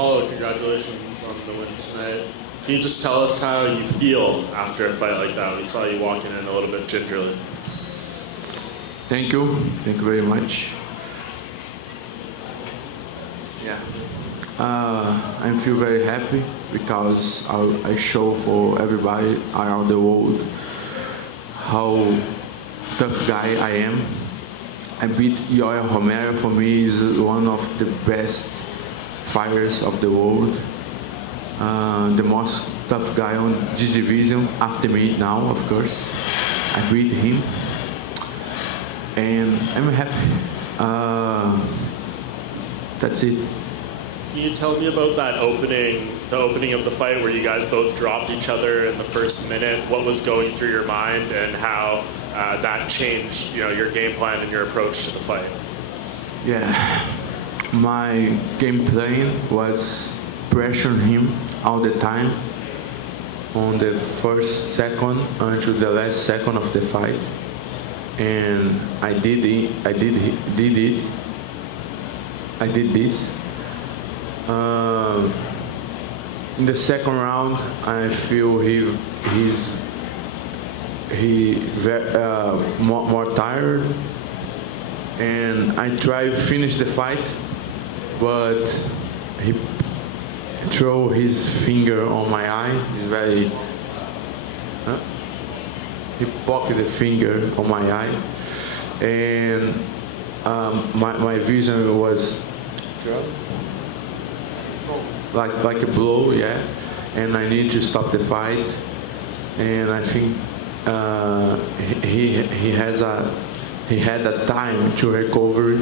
Paulo, congratulations on the win tonight. Can you just tell us how you feel after a fight like that? We saw you walking in a little bit gingerly. Thank you very much. Yeah, I feel very happy because I show for everybody around the world how tough guy I am. I beat Yoel Romero. For me, is one of the best fighters of the world. The most tough guy on this division after me now, of course. I beat him, and I'm happy. That's it. Can you tell me about that the opening of the fight where you guys both dropped each other in the first minute? What was going through your mind and how that changed, your game plan and your approach to the fight? Yeah, my game plan was pressuring him all the time on the first second until the last second of the fight, and I did this. In the second round, I feel he's more tired, and I try to finish the fight, but he throw his finger on my eye. He's very. He poked the finger on my eye, and my vision was like a blow, yeah. And I need to stop the fight, and I think he had a time to recover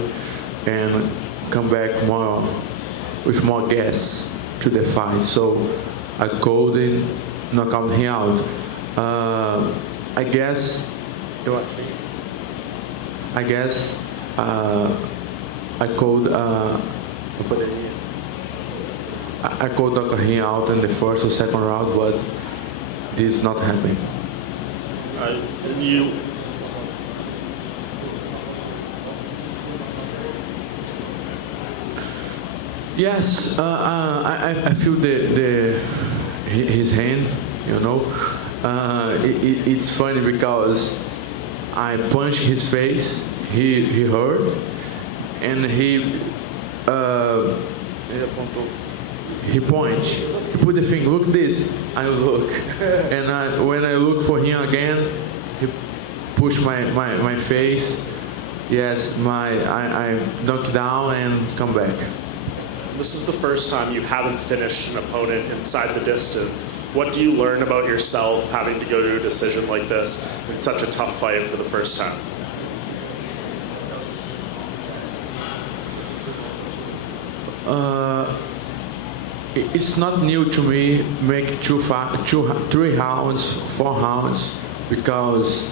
and come back with more gas to the fight. So I couldn't knock him out. I guess I could knock him out in the first or second round, but this is not happening. And you. Yes, I feel his hand. It's funny because I punched his face. He hurt, and he pointed. He put the finger. Look this. I look, and when I look for him again, he pushed my face. Yes, I knocked down and come back. This is the first time you haven't finished an opponent inside the distance. What do you learn about yourself having to go to a decision like this in such a tough fight for the first time? It's not new to me make 3 rounds, 4 rounds, because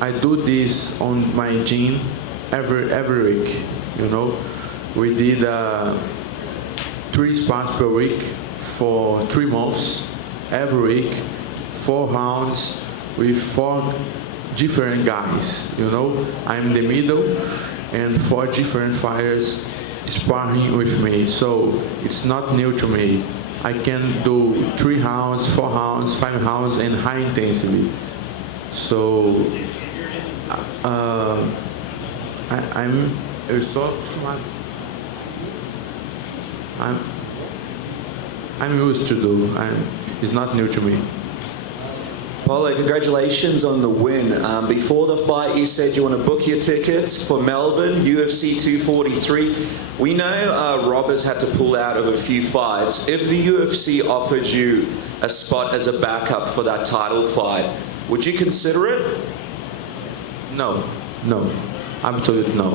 I do this on my gym every week. We did 3 spars per week for 3 months, every week, 4 rounds with 4 different guys. I'm in the middle, and 4 different fighters sparring with me, so it's not new to me. I can do 3 rounds, 4 rounds, 5 rounds, and high intensity. So I'm used to do. It's not new to me. Paulo, congratulations on the win. Before the fight, you said you want to book your tickets for Melbourne, UFC 243. We know Rob has had to pull out of a few fights. If the UFC offered you a spot as a backup for that title fight, would you consider it? No, absolutely no.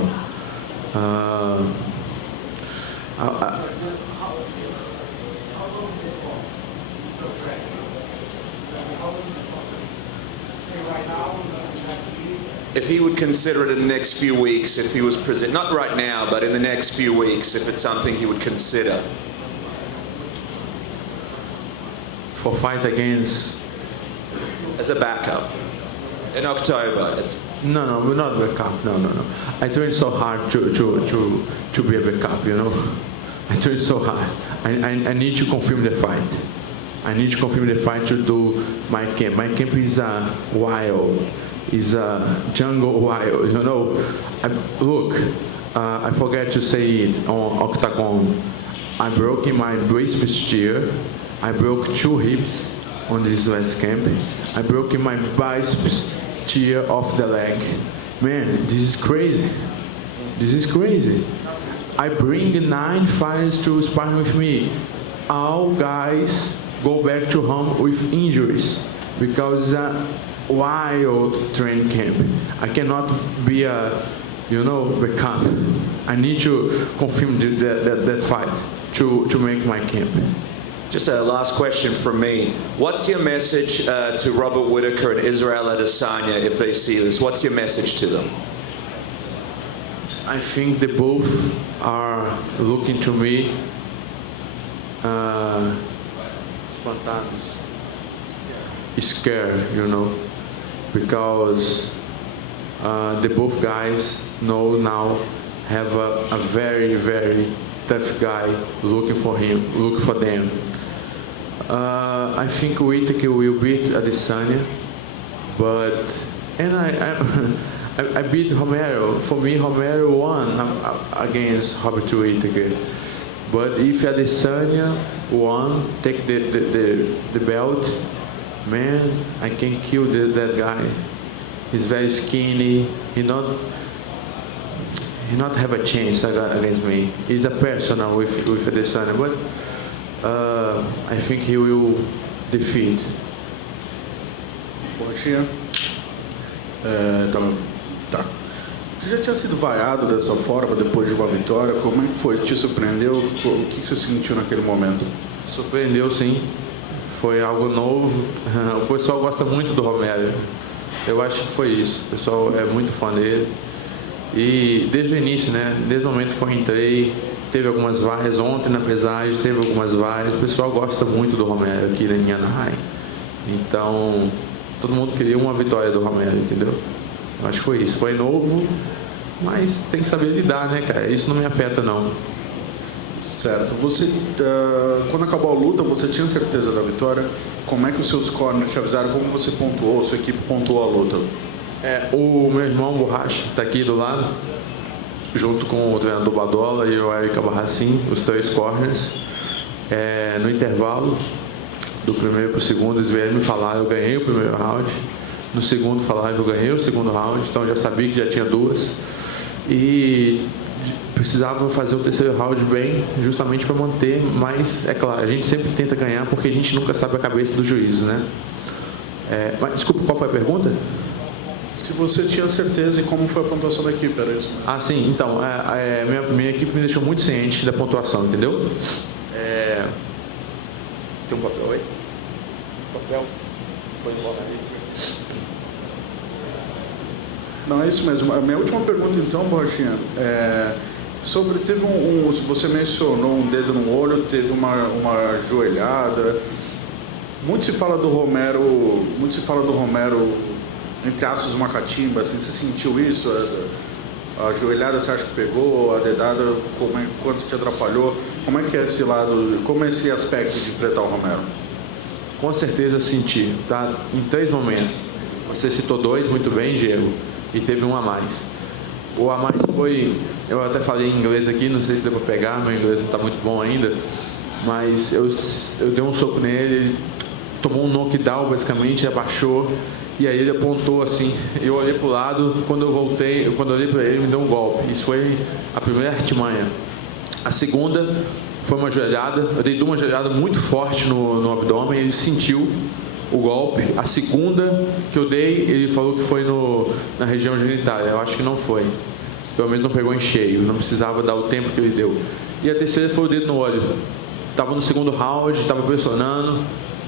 If he would consider it in the next few weeks, if he was present, not right now, but in the next few weeks, if it's something he would consider. For fight against? As a backup. In October. No, we're not backup. No. I trained so hard to be a backup, I train so hard. I need to confirm the fight. I need to confirm the fight to do my camp. My camp is wild. Is a jungle wild, you know. I forgot to say it on Octagon. I broke in my biceps tier. I broke 2 hips on this last camp. I broke in my biceps tier of the leg. Man, this is crazy. This is crazy. I bring 9 fighters to sparring with me. All guys go back to home with injuries because it's a wild training camp. I cannot be backup. I need to confirm that fight to make my camp. Just a last question from me. What's your message to Robert Whittaker and Ezreal Adesanya if they see this? What's your message to them? I think they both are looking to me scared, you know, because the both guys know now have a very, very tough guy looking for them. I think Whittaker will beat Adesanya, and I beat Romero. For me, Romero won against Robert Whittaker. But if Adesanya won, take the belt, man, I can kill that guy. He's very skinny. He not have a chance against me. He's a personal with Adesanya, but I think he will defeat. Bortinha, tá. Você já tinha sido vaiado dessa forma depois de uma vitória? Como é que foi? Te surpreendeu? O que você sentiu naquele momento? Surpreendeu, sim. Foi algo novo. O pessoal gosta muito do Romero. Eu acho que foi isso. O pessoal é muito fã dele. E desde o início, né? Desde o momento que eu entrei, teve algumas vaias. Ontem na pesagem teve algumas vaias. O pessoal gosta muito do Romero aqui em Anaheim. Então, todo mundo queria uma vitória do Romero, entendeu? Eu acho que foi isso. Foi novo, mas tem que saber lidar, né, cara? Isso não me afeta, não. Certo. Você, quando acabou a luta, você tinha certeza da vitória? Como é que os seus corners te avisaram? Como você pontuou? Sua equipe pontuou a luta? O meu irmão Borracha está aqui do lado, junto com o treinador Badola e o Eric Barracin, os 3 corners. No intervalo do primeiro para o segundo, eles vieram me falar, eu ganhei o primeiro round. No segundo falaram que eu ganhei o segundo round, então eu já sabia que já tinha 2. E precisava fazer o terceiro round bem, justamente para manter, mas é claro, a gente sempre tenta ganhar porque a gente nunca sabe a cabeça do juiz, né? Mas, desculpa, qual foi a pergunta? Se você tinha certeza e como foi a pontuação da equipe, era isso? Ah, sim, então, minha equipe me deixou muito ciente da pontuação, entendeu? Tem um papel aí? Papel? Foi embora ali. Não, é isso mesmo. A minha última pergunta, então, Bortinha, teve você mencionou um dedo no olho, teve uma joelhada. Muito se fala do Romero, entre aspas, uma catimba, assim, você sentiu isso? A joelhada você acha que pegou? A dedada, quanto te atrapalhou? Como é que é esse lado, como é esse aspecto de enfrentar o Romero? Com certeza senti, tá? Em 3 momentos. Você citou 2 muito bem, Diego, e teve um a mais. O a mais foi, eu até falei em inglês aqui, não sei se deu para pegar, meu inglês não está muito bom ainda, mas eu dei um soco nele, ele tomou um knockdown basicamente, abaixou, e aí ele apontou assim, eu olhei para o lado, quando eu olhei para ele, me deu um golpe. Isso foi a primeira artimanha. A segunda foi uma joelhada, eu dei uma joelhada muito forte no abdômen, ele sentiu o golpe. A segunda que eu dei, ele falou que foi na região genital. Eu acho que não foi. Pelo menos não pegou em cheio. Não precisava dar o tempo que ele deu. E a terceira foi o dedo no olho. Estava no segundo round, estava pressionando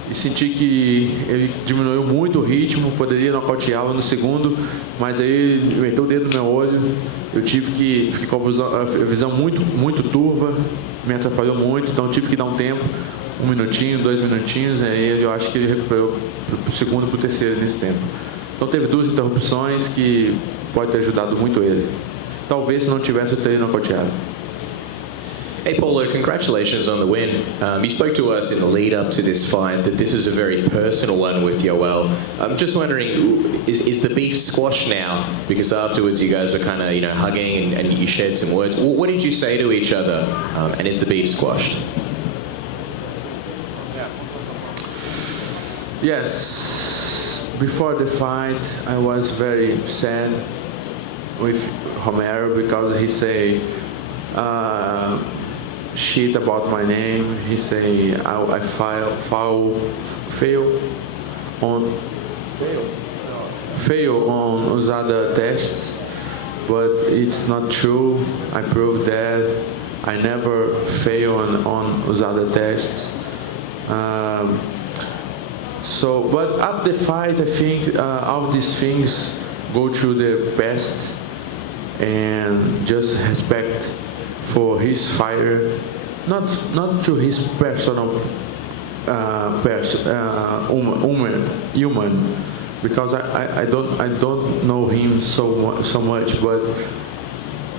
e senti que ele diminuiu muito o ritmo. Poderia nocauteá-lo no segundo, mas aí ele meteu o dedo no meu olho. Eu tive que ficar com a visão muito, muito turva. Me atrapalhou muito, então tive que dar um tempo. 1 minutinho, 2 minutinhos, aí eu acho que ele recuperou para o segundo e para o terceiro nesse tempo. Então teve 2 interrupções que pode ter ajudado muito ele. Talvez se não tivesse o treino nocauteado. Hey Paulo, congratulations on the win. You spoke to us in the lead up to this fight that this is a very personal one with Yoel. I'm just wondering, is the beef squashed now? Because afterwards you guys were kind of hugging and you shared some words. What did you say to each other? And is the beef squashed? Yes, before the fight, I was very sad with Romero because he say shit about my name. He say I fail on other tests, but it's not true. I proved that I never fail on other tests. But after the fight, I think all these things go to the best and just respect for his fighter, not to his personal human, because I don't know him so much, but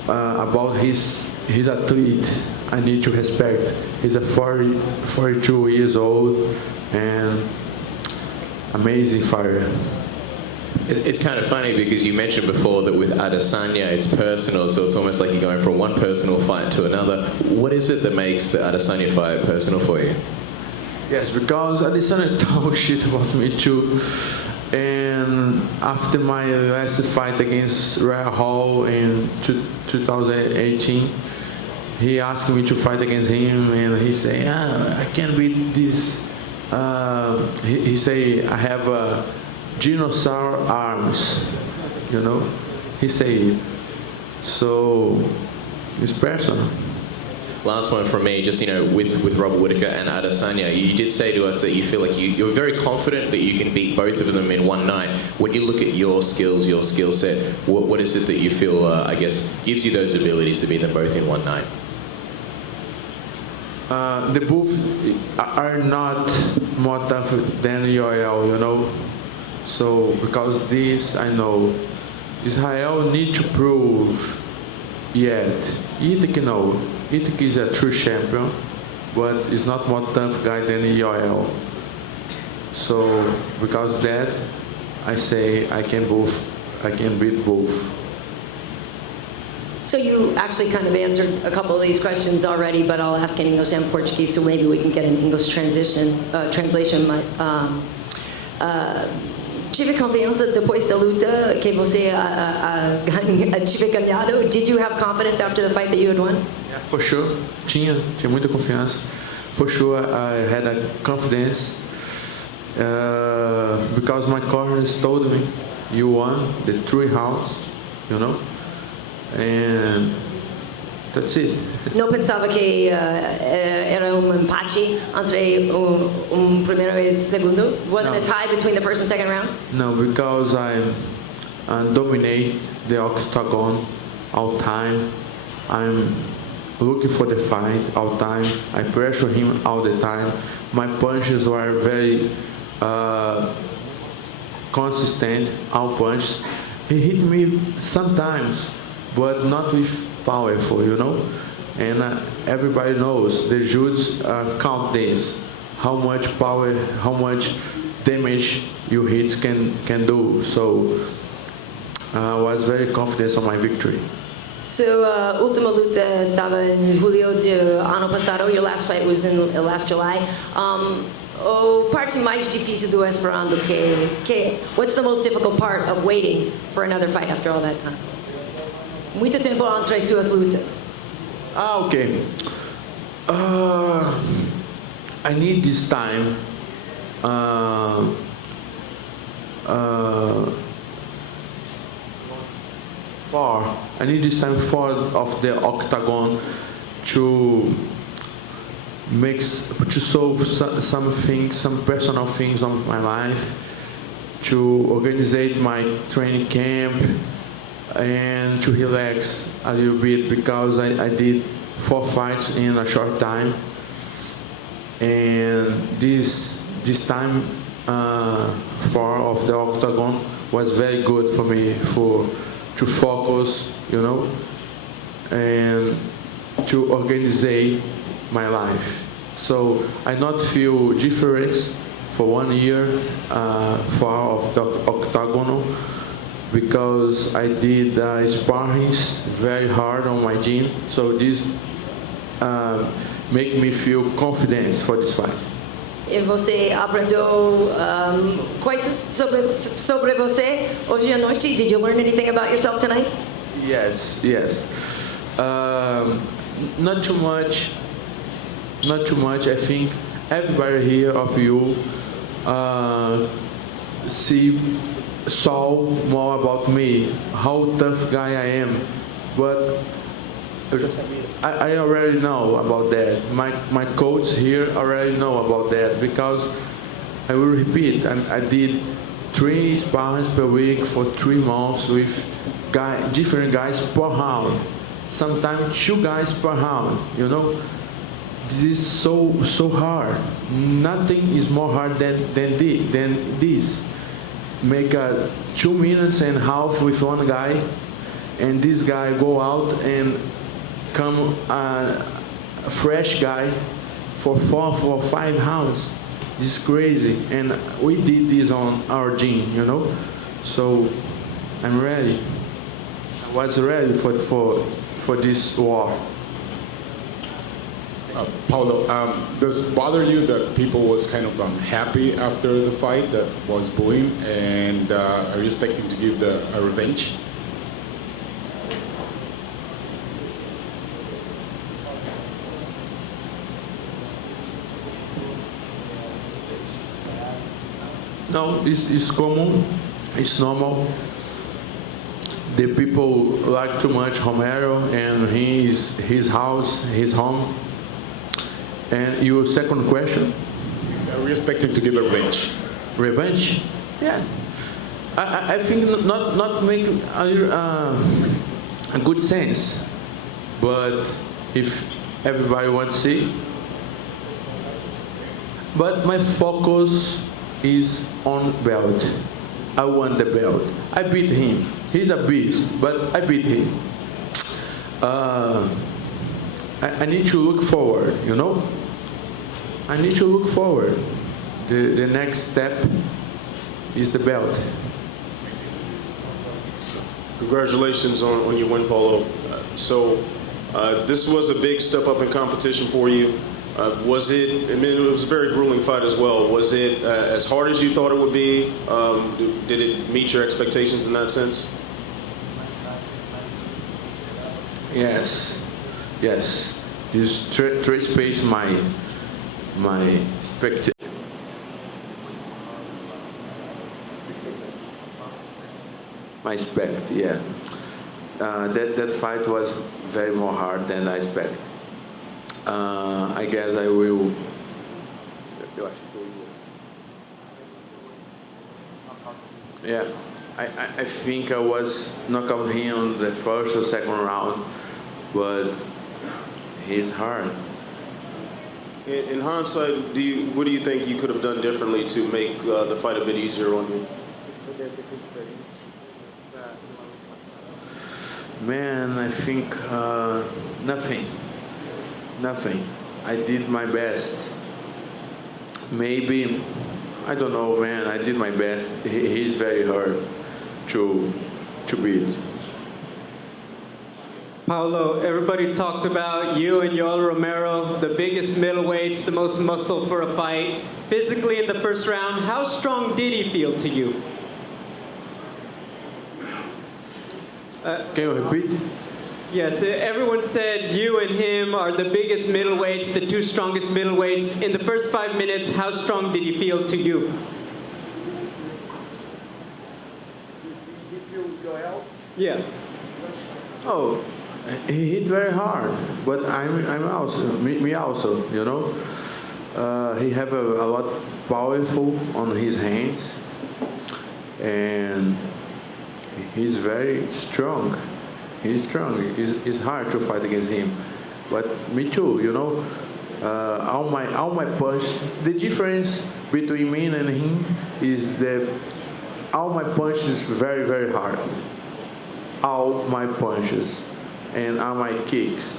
about his athlete, I need to respect. He's a 42 years old and amazing fighter. It's kind of funny because you mentioned before that with Adesanya it's personal, so it's almost like you're going from one personal fight to another. What is it that makes the Adesanya fight personal for you? Yes, because Adesanya talks shit about me too. And after my last fight against Raya Hall in 2018, he asked me to fight against him, and he said, I can't beat this. He say I have dinosaur arms, He say so. It's personal. Last one from me, just with Robert Whittaker and Adesanya, you did say to us that you feel like you're very confident that you can beat both of them in one night. When you look at your skills, your skill set, what is it that you feel, I guess, gives you those abilities to beat them both in one night? The both are not more tough than Yoel, So because this I know, Israel need to prove yet. Whittaker no, Whittaker is a true champion, but is not more tough guy than Yoel. So because of that, I say I can beat both. So you actually kind of answered a couple of these questions already, but I'll ask in English and Portuguese, so maybe we can get an English translation. Tive confiança depois da luta que você tive ganhado. Did you have confidence after the fight that you had won? Yeah, for sure. Tinha muita confiança. For sure, I had a confidence because my corners told me, you won the 3 rounds, and that's it. Não pensava que era empate entre primeiro e segundo? Wasn't a tie between the first and second rounds? No, because I dominate the octagon all time. I'm looking for the fight all time. I pressure him all the time. My punches were very consistent, all punches. He hit me sometimes, but not with powerful, And everybody knows the judges count this, how much power, how much damage your hits can do. So I was very confident on my victory. So, última luta estava em julho de ano passado. Your last fight was in last July. O parte mais difícil do esperando what's the most difficult part of waiting for another fight after all that time? Muito tempo entre suas lutas. Okay. I need this time. I need this time for of the octagon to solve some things, some personal things of my life, to organize my training camp, and to relax a little bit because I did 4 fights in a short time, and this time 4 of the octagon was very good for me to focus, and to organize my life. So I not feel difference for 1 year far of the octagonal because I did sparrings very hard on my gym. So this make me feel confident for this fight. E você aprendeu coisas sobre você hoje à noite? Did you learn anything about yourself tonight? Yes, yes. Not too much. Not too much. I think everybody here of you saw more about me, how tough guy I am. But I already know about that. My coach here already know about that because I will repeat. I did 3 sparrings per week for 3 months with different guys per round. Sometimes 2 guys per round. You know, this is so hard. Nothing is more hard than this. Make a 2 minutes and a half with one guy, and this guy go out and come a fresh guy for 4 or 5 rounds. This is crazy, and we did this on our gym, you know. So I'm ready. I was ready for this war. Paulo, does it bother you that people was kind of unhappy after the fight, that was booing, and are you expecting to give a revenge? No, it's common, it's normal. The people like too much Romero and his house, his home. And your second question? Are we expecting to give a revenge? Revenge? Yeah. I think not make a good sense. But if everybody wants to see. But my focus is on belt. I want the belt. I beat him. He's a beast, but I beat him. I need to look forward, you know? I need to look forward. The next step is the belt. Congratulations on your win, Paulo. This was a big step up in competition for you. Was it, I mean, it was a very grueling fight as well. Was it as hard as you thought it would be? Did it meet your expectations in that sense? Yes, yes. This trade space my expectation. My expect, yeah. That fight was very more hard than I expect. I guess I will. Yeah, I think I was knocked out him on the first or second round, but he's hard. In hindsight, what do you think you could have done differently to make the fight a bit easier on you? Man, I think nothing. I did my best. Maybe, I don't know, man. I did my best. He's very hard to beat. Paulo, everybody talked about you and Yoel Romero, the biggest middleweights, the most muscle for a fight. Physically in the first round, how strong did he feel to you? Can you repeat? Yes, everyone said you and him are the biggest middleweights, the 2 strongest middleweights. In the first 5 minutes, how strong did he feel to you? Yeah. Oh, he hit very hard, but I'm also me also, you know. He have a lot powerful on his hands, and he's very strong. He's strong. It's hard to fight against him, but me too, you know. All my punch. The difference between me and him is that all my punches very, very hard. All my punches and all my kicks.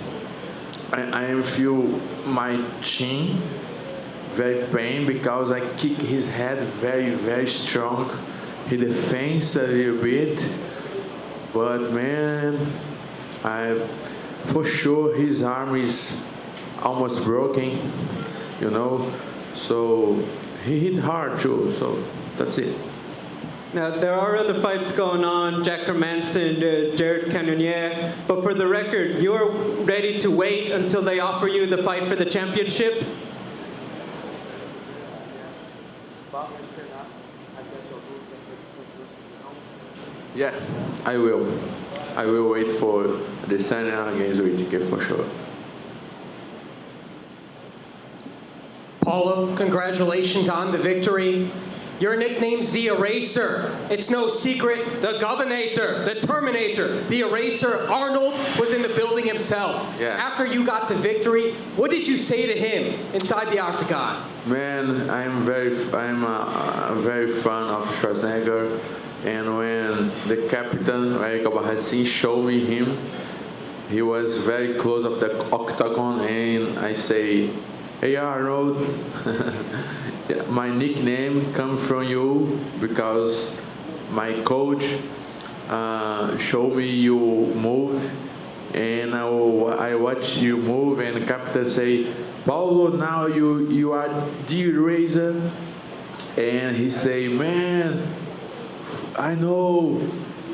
I feel my chin very pain because I kick his head very, very strong. He defends a little bit, but man, for sure his arm is almost broken, you know. So he hit hard too. So that's it. Now, there are other fights going on, Jack Hermanson, Jared Cannonier, but for the record, you're ready to wait until they offer you the fight for the championship? Yeah, I will. I will wait for Adesanya against Whittaker for sure. Paulo, congratulations on the victory. Your nickname's the Eraser. It's no secret. The Governator, the Terminator, the Eraser. Arnold was in the building himself. Yeah. After you got the victory, what did you say to him inside the octagon? Man, I'm a very fan of Schwarzenegger, and when the captain Eric Abarracin showed me him, he was very close of the octagon, and I say, "Hey Arnold, my nickname comes from you because my coach showed me you move, and I watch you move, and the captain say, Paulo, now you are the Eraser." And he say, "Man, I know,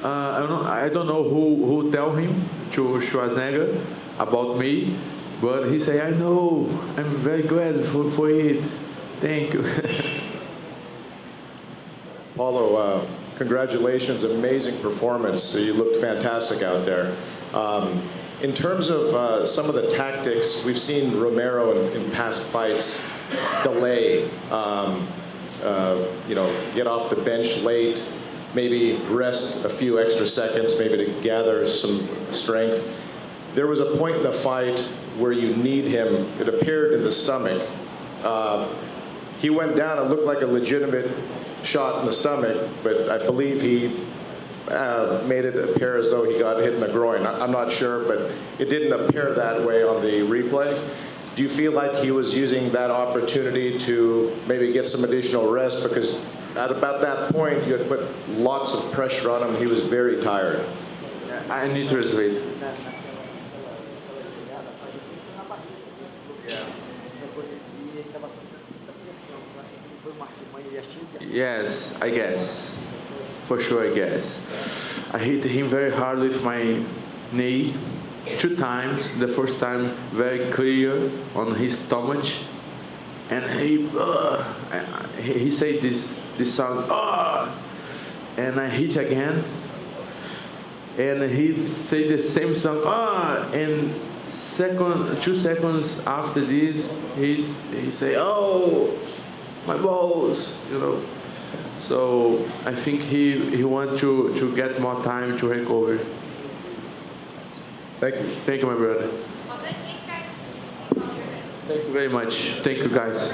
I don't know who tell him to Schwarzenegger about me, but he say, I know, I'm very glad for it. Thank you." Paulo, congratulations, amazing performance. You looked fantastic out there. In terms of some of the tactics, we've seen Romero in past fights delay, get off the bench late, maybe rest a few extra seconds, maybe to gather some strength. There was a point in the fight where you need him, it appeared in the stomach. He went down, it looked like a legitimate shot in the stomach, but I believe he made it appear as though he got hit in the groin. I'm not sure, but it didn't appear that way on the replay. Do you feel like he was using that opportunity to maybe get some additional rest? Because at about that point, you had put lots of pressure on him. He was very tired. I need to sleep. Yes, I guess. For sure, I guess. I hit him very hard with my knee 2 times. The first time very clear on his stomach, and he said this sound, and I hit again, and he said the same sound, and 2 seconds after this, he say, "Oh, my balls," you know. So I think he wants to get more time to recover. Thank you. Thank you, my brother. Thank you very much. Thank you, guys.